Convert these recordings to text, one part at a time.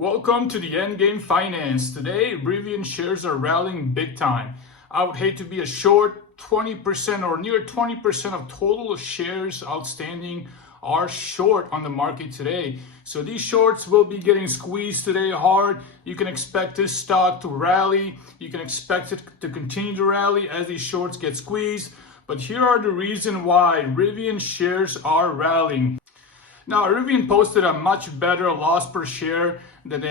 Welcome to the Endgame Finance. Today, Rivian shares are rallying big time. I would hate to be a short. 20% or near 20% of total shares outstanding are short on the market today. So these shorts will be getting squeezed today hard. You can expect this stock to rally. You can expect it to continue to rally as these shorts get squeezed. But here are the reasons why Rivian shares are rallying. Now, Rivian posted a much better loss per share than the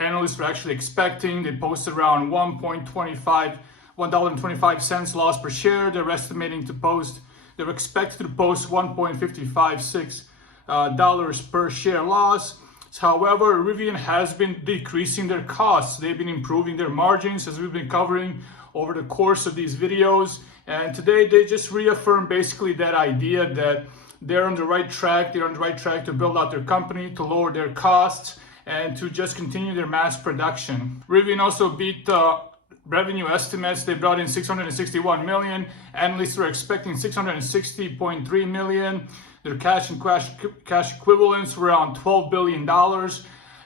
analysts were actually expecting. They posted around $1.25 loss per share. They're expected to post $1.556 per share loss. However, Rivian has been decreasing their costs. They've been improving their margins, as we've been covering over the course of these videos. And today they just reaffirmed basically that idea that they're on the right track. They're on the right track to build out their company, to lower their costs, and to just continue their mass production. Rivian also beat revenue estimates. They brought in $661 million. Analysts were expecting $660.3 million. Their cash and cash equivalents were around $12 billion.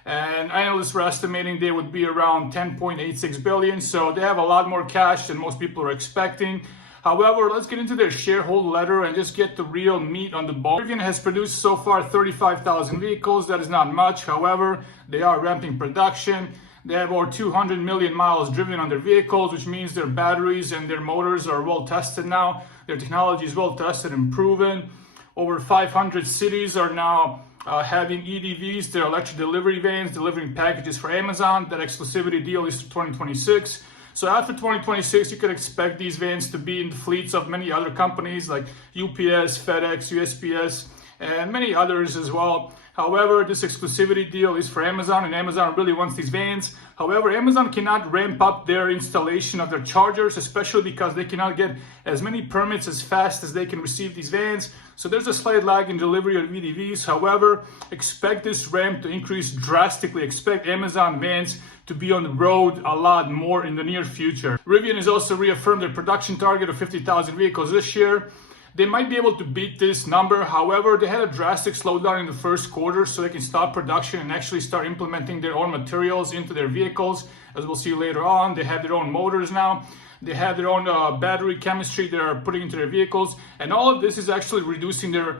And analysts were estimating they would be around $10.86 billion. So they have a lot more cash than most people are expecting. However, let's get into their shareholder letter and just get the real meat on the bone. Rivian has produced so far 35,000 vehicles. That is not much. However, they are ramping production. They have over 200 million miles driven on their vehicles, which means their batteries and their motors are well tested now. Their technology is well tested and proven. Over 500 cities are now having EDVs, their electric delivery vans, delivering packages for Amazon. That exclusivity deal is through 2026. So after 2026, you could expect these vans to be in the fleets of many other companies like UPS, FedEx, USPS, and many others as well. However, this exclusivity deal is for Amazon, and Amazon really wants these vans. However, Amazon cannot ramp up their installation of their chargers, especially because they cannot get as many permits as fast as they can receive these vans. So there's a slight lag in delivery of EDVs. However, expect this ramp to increase drastically. Expect Amazon vans to be on the road a lot more in the near future. Rivian has also reaffirmed their production target of 50,000 vehicles this year. They might be able to beat this number. However, they had a drastic slowdown in the first quarter, so they can stop production and actually start implementing their own materials into their vehicles. As we'll see later on, they have their own motors now. They have their own battery chemistry they're putting into their vehicles. And all of this is actually reducing their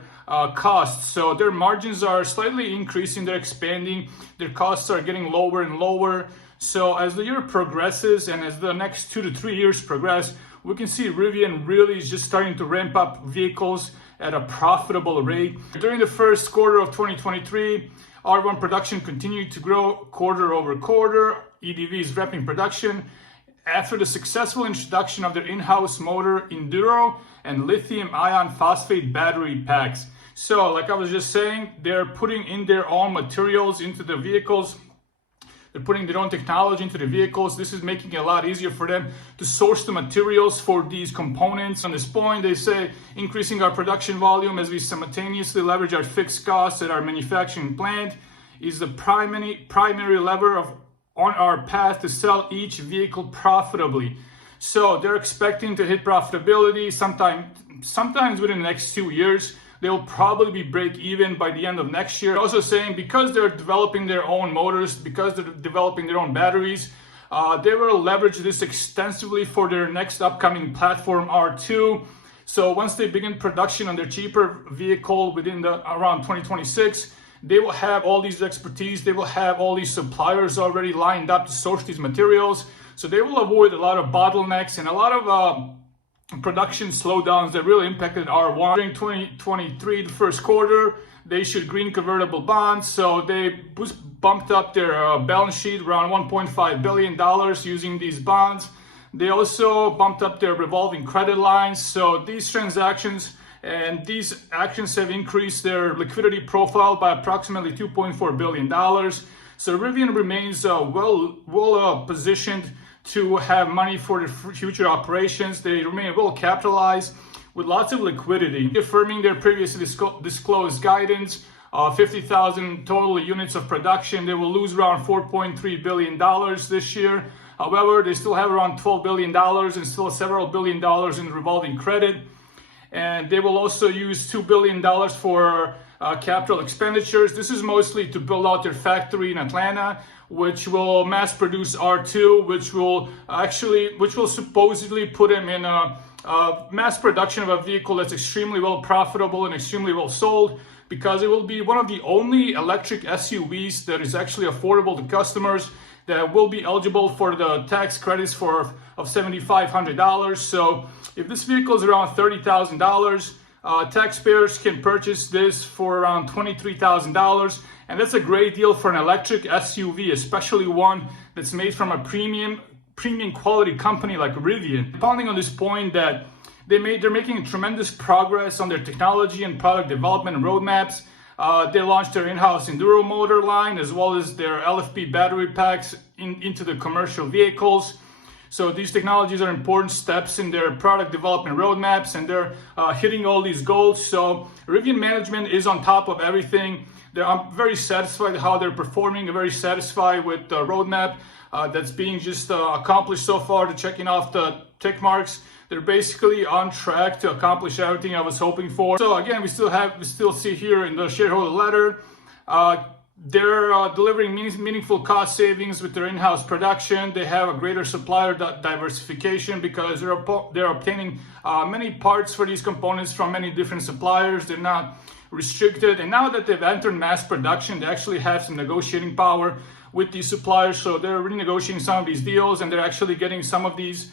costs. So their margins are slightly increasing, they're expanding. Their costs are getting lower and lower. So as the year progresses and as the next 2 to 3 years progress, we can see Rivian really is just starting to ramp up vehicles at a profitable rate. During the first quarter of 2023, R1 production continued to grow quarter over quarter. EDV is ramping production after the successful introduction of their in-house motor Enduro and lithium iron phosphate battery packs. So like I was just saying, they're putting in their own materials into the vehicles. They're putting their own technology into the vehicles. This is making it a lot easier for them to source the materials for these components. On this point, they say increasing our production volume as we simultaneously leverage our fixed costs at our manufacturing plant is the primary lever on our path to sell each vehicle profitably. So they're expecting to hit profitability sometimes within the next 2 years. They'll probably be break even by the end of next year. Also saying because they're developing their own motors, because they're developing their own batteries, they will leverage this extensively for their next upcoming platform R2. So once they begin production on their cheaper vehicle within around 2026, they will have all these expertise. They will have all these suppliers already lined up to source these materials. So they will avoid a lot of bottlenecks and a lot of production slowdowns that really impacted R1. During 2023, the first quarter, they issued green convertible bonds. So they bumped up their balance sheet around $1.5 billion using these bonds. They also bumped up their revolving credit lines. So these transactions and these actions have increased their liquidity profile by approximately $2.4 billion. So Rivian remains well positioned to have money for their future operations. They remain well capitalized with lots of liquidity, affirming their previously disclosed guidance of 50,000 total units of production. They will lose around $4.3 billion this year. However, they still have around $12 billion and still several $billion in revolving credit. And they will also use $2 billion for capital expenditures. This is mostly to build out their factory in Atlanta, which will mass produce R2, which will supposedly put them in a mass production of a vehicle that's extremely well profitable and extremely well sold, because it will be one of the only electric SUVs that is actually affordable to customers, that will be eligible for the tax credits of $7,500. So if this vehicle is around $30,000, taxpayers can purchase this for around $23,000. And that's a great deal for an electric SUV, especially one that's made from a premium quality company like Rivian. Pounding on this point that they're making tremendous progress on their technology and product development roadmaps. They launched their in-house enduro motor line, as well as their LFP battery packs into the commercial vehicles. So these technologies are important steps in their product development roadmaps, and they're hitting all these goals. So Rivian management is on top of everything. I'm very satisfied with how they're performing. I'm very satisfied with the roadmap that's being just accomplished so far. To checking off the check marks, they're basically on track to accomplish everything I was hoping for. So again, we still see here in the shareholder letter, they're delivering meaningful cost savings with their in-house production. They have a greater supplier diversification because they're obtaining many parts for these components from many different suppliers. They're not restricted, and now that they've entered mass production, they actually have some negotiating power with these suppliers. So they're renegotiating some of these deals, and they're actually getting some of these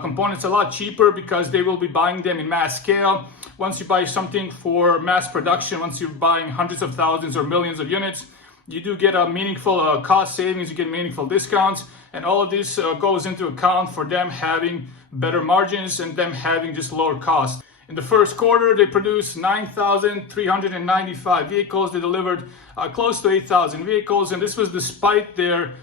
components a lot cheaper because they will be buying them in mass scale. Once you buy something for mass production, once you're buying hundreds of thousands or millions of units, you do get a meaningful cost savings, you get meaningful discounts, and all of this goes into account for them having better margins and them having just lower costs. In the first quarter, they produced 9,395 vehicles. They delivered close to 8,000 vehicles, and this was despite their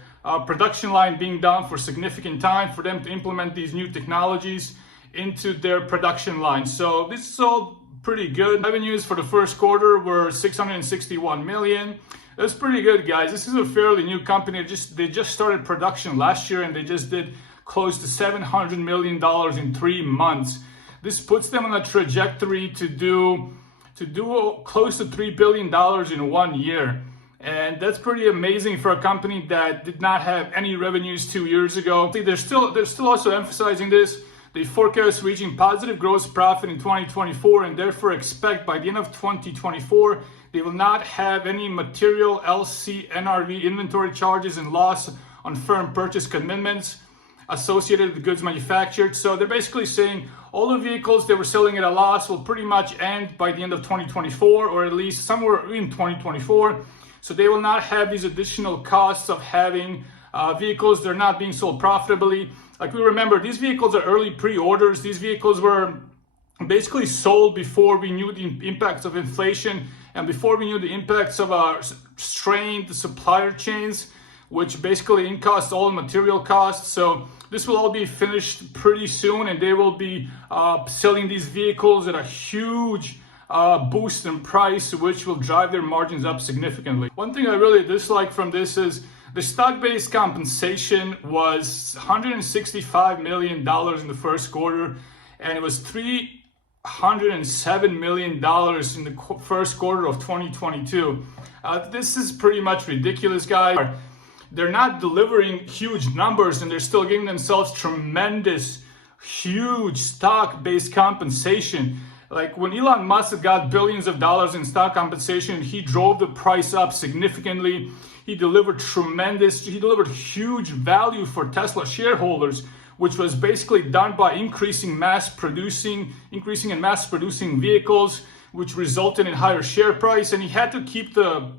production line being down for significant time for them to implement these new technologies into their production line. So this is all pretty good. Revenues for the first quarter were 661 million. That's pretty good, guys. This is a fairly new company. They just started production last year, and they just did close to $700 million in 3 months. This puts them on a trajectory to do close to $3 billion in 1 year. And that's pretty amazing for a company that did not have any revenues 2 years ago. See, they're still also emphasizing this. They forecast reaching positive gross profit in 2024, and therefore expect by the end of 2024, they will not have any material LCNRV inventory charges and loss on firm purchase commitments associated with the goods manufactured. So they're basically saying all the vehicles they were selling at a loss will pretty much end by the end of 2024, or at least somewhere in 2024. So they will not have these additional costs of having vehicles that are not being sold profitably. Like, we remember, these vehicles are early pre-orders. These vehicles were basically sold before we knew the impacts of inflation and before we knew the impacts of strained supplier chains, which basically increased all material costs. So this will all be finished pretty soon, and they will be selling these vehicles at a huge boost in price, which will drive their margins up significantly. One thing I really dislike from this is the stock-based compensation was $165 million in the first quarter, and it was $307 million in the first quarter of 2022. This is pretty much ridiculous, guys. They're not delivering huge numbers, and they're still giving themselves tremendous, huge stock-based compensation. Like, when Elon Musk got billions of dollars in stock compensation, he drove the price up significantly. He delivered huge value for Tesla shareholders, which was basically done by increasing and mass producing vehicles, which resulted in higher share price. And he had to keep the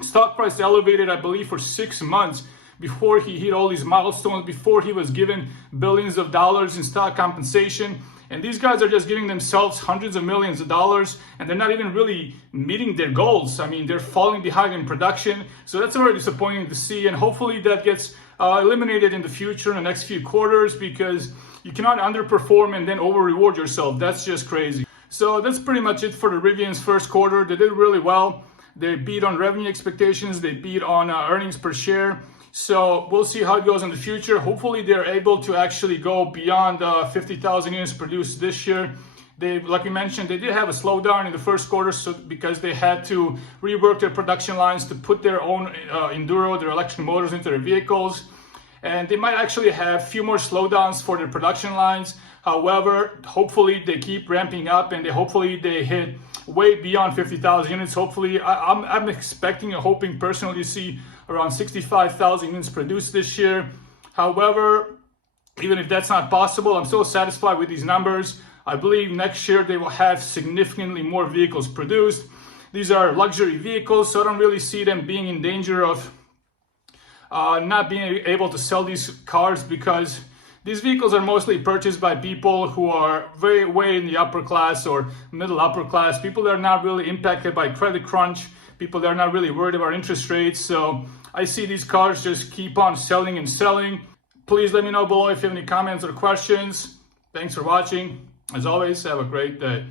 stock price elevated, I believe, for 6 months before he hit all these milestones, before he was given billions of dollars in stock compensation. And these guys are just giving themselves hundreds of millions of dollars, and they're not even really meeting their goals. I mean, they're falling behind in production. So that's very disappointing to see. And hopefully that gets eliminated in the future, in the next few quarters, because you cannot underperform and then over-reward yourself. That's just crazy. So that's pretty much it for the Rivian's first quarter. They did really well. They beat on revenue expectations. They beat on earnings per share. So we'll see how it goes in the future. Hopefully they're able to actually go beyond 50,000 units produced this year like we mentioned, they did have a slowdown in the first quarter because they had to rework their production lines to put their own enduro, their electric motors into their vehicles. And they might actually have a few more slowdowns for their production lines. However, hopefully they keep ramping up, and hopefully they hit way beyond 50,000 units. Hopefully, I'm expecting and hoping personally to see around 65,000 units produced this year. However, even if that's not possible, I'm still satisfied with these numbers. I believe next year they will have significantly more vehicles produced. These are luxury vehicles, so I don't really see them being in danger of not being able to sell these cars, because these vehicles are mostly purchased by people who are way in the upper class or middle upper class, people that are not really impacted by credit crunch, people that are not really worried about interest rates. So I see these cars just keep on selling and selling. Please let me know below if you have any comments or questions. Thanks for watching. As always, have a great day.